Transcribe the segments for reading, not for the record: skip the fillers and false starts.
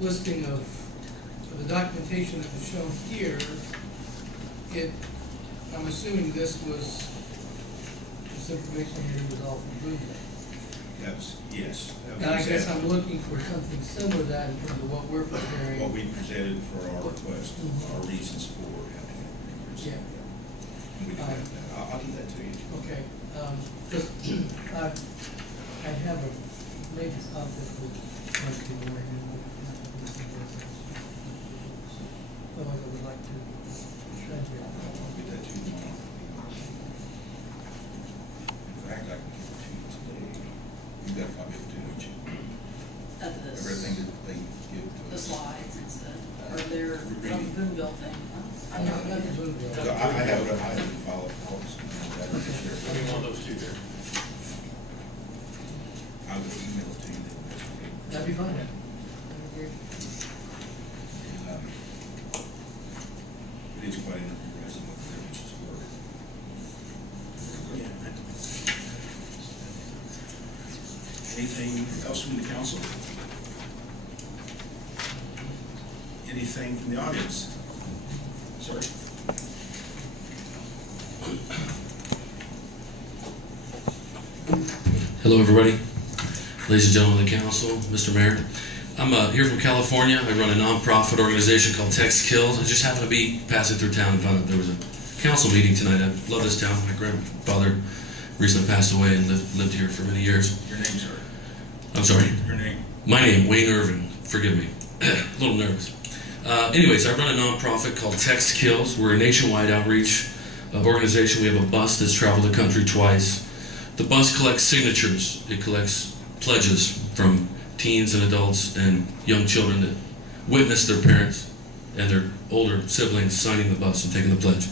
listing of the documentation that was shown here, I'm assuming this information here was all from Google. Yes. And I guess I'm looking for something similar to that in terms of what we're preparing. What we presented for our request, our reasons for having it. Yeah. We can have that. I'll do that to you. Okay, because I have a maybe conflict with Monday morning. Otherwise, I would like to shred here. I'll get that to you tomorrow. In fact, I can give it to you today. You got a copy of it too, don't you? Of this. Everything that they give to The us. slides and stuff, or their from Boonville thing. I'm not the Boonville. So I have it, I can follow up all this. Let me want those two there. I will email it to you then. That'd be fine. Um, It is quite interesting what the differences were. Anything else from the council? Anything from the audience? Sorry. Hello, everybody. Ladies and gentlemen of the council, Mr. Mayor. I'm here from California. I run a nonprofit organization called Text Kills. I just happened to be passing through town and found out there was a council meeting tonight. I love this town. My grandfather recently passed away and lived here for many years. Your name, sir? I'm sorry. Your name? My name, Wayne Irvin. Forgive me. A little nervous. Anyways, I run a nonprofit called Text Kills. We're a nationwide outreach organization. We have a bus that's traveled the country twice. The bus collects signatures. It collects pledges from teens and adults and young children that witness their parents and their older siblings signing the bus and taking the pledge.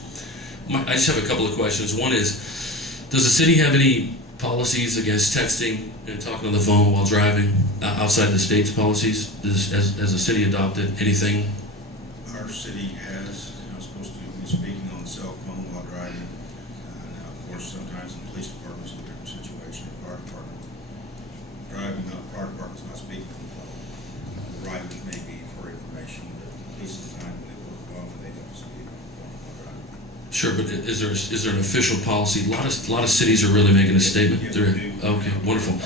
I just have a couple of questions. One is, does the city have any policies against texting and talking on the phone while driving outside the state's policies? Has the city adopted anything? Our city has, supposed to be speaking on the cell phone while driving. Now, of course, sometimes in the police department's a different situation, the fire department. Driving, fire department's not speaking on the phone. The riders may be for information, but at least the time when they work well, they don't speak on the phone while driving. Sure, but is there an official policy? A lot of cities are really making a statement. Yes, They're- we do. Okay, wonderful.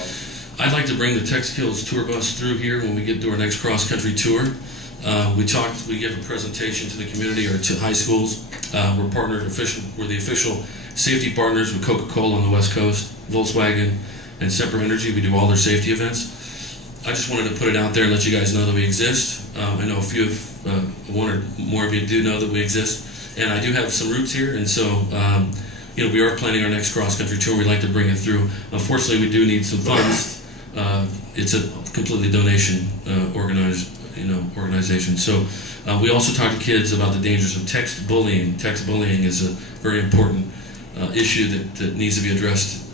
I'd like to bring the Text Kills tour bus through here when we get to our next cross-country tour. We give a presentation to the community or to high schools. We're the official safety partners with Coca-Cola on the West Coast, Volkswagen, and Semper Energy. We do all their safety events. I just wanted to put it out there and let you guys know that we exist. I know a few of, one or more of you do know that we exist. And I do have some roots here, and so we are planning our next cross-country tour. We'd like to bring it through. Unfortunately, we do need some funds. It's a completely donation organization. So we also talk to kids about the dangers of text bullying. Text bullying is a very important issue that needs to be addressed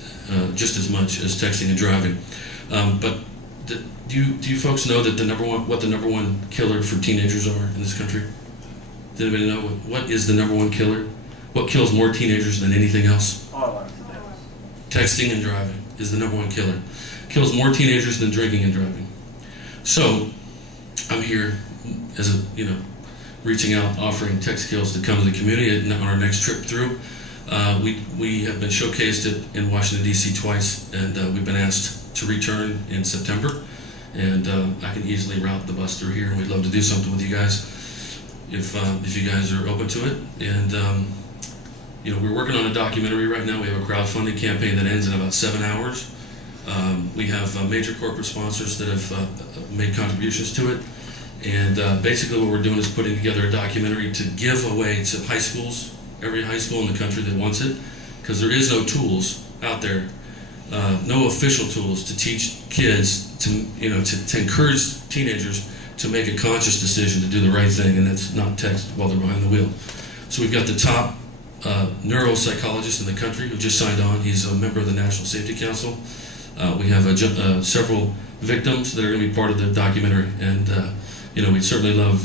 just as much as texting and driving. But do you folks know that what the number one killer for teenagers are in this country? Does anybody know what is the number one killer? What kills more teenagers than anything else? Texting and driving is the number one killer. Kills more teenagers than drinking and driving. So I'm here as reaching out, offering Text Kills to come to the community on our next trip through. We have been showcased in Washington, D.C. twice, and we've been asked to return in September. And I can easily route the bus through here, and we'd love to do something with you guys if you guys are open to it. And we're working on a documentary right now. We have a crowdfunding campaign that ends in about 7 hours. We have major corporate sponsors that have made contributions to it. And basically what we're doing is putting together a documentary to give away to high schools, every high school in the country that wants it, because there is no tools out there, no official tools to teach kids to encourage teenagers to make a conscious decision to do the right thing, and that's not text while they're behind the wheel. So we've got the top neuropsychologist in the country who just signed on. He's a member of the National Safety Council. We have several victims that are going to be part of the documentary, and we'd certainly love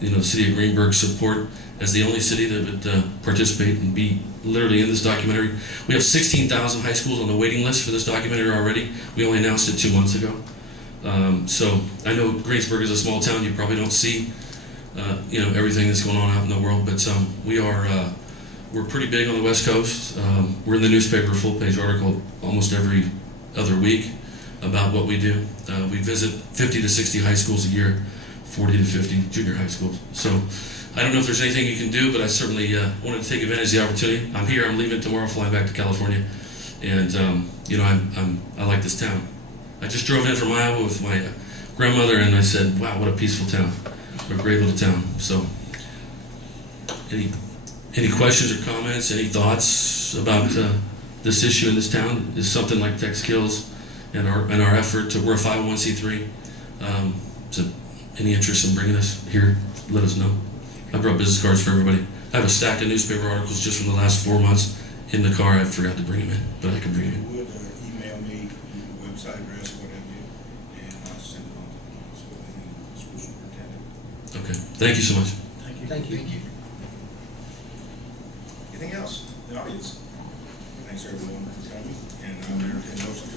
the city of Greensburg's support as the only city that would participate and be literally in this documentary. We have 16,000 high schools on the waiting list for this documentary already. We only announced it 2 months ago. So I know Greensburg is a small town. You probably don't see, everything that's going on out in the world, but we're pretty big on the West Coast. We're in the newspaper, full-page article almost every other week about what we do. We visit 50 to 60 high schools a year, 40 to 50 junior high schools. So I don't know if there's anything you can do, but I certainly wanted to take advantage of the opportunity. I'm here. I'm leaving tomorrow, flying back to California, and I like this town. I just drove in from Iowa with my grandmother, and I said, "Wow, what a peaceful town! What a great little town." So, any questions or comments? Any thoughts about this issue in this town? Is something like Tech Skills and our effort to, we're a 501c3. So any interest in bringing us here? Let us know. I brought business cards for everybody. I have a stack of newspaper articles just from the last 4 months in the car. I forgot to bring them in, but I can bring them in. Would email me the website address, what have you, and I'll send it on to the school superintendent. Okay. Thank you so much. Thank you. Anything else? The audience? Thanks everyone for coming, and I'm entertaining motion to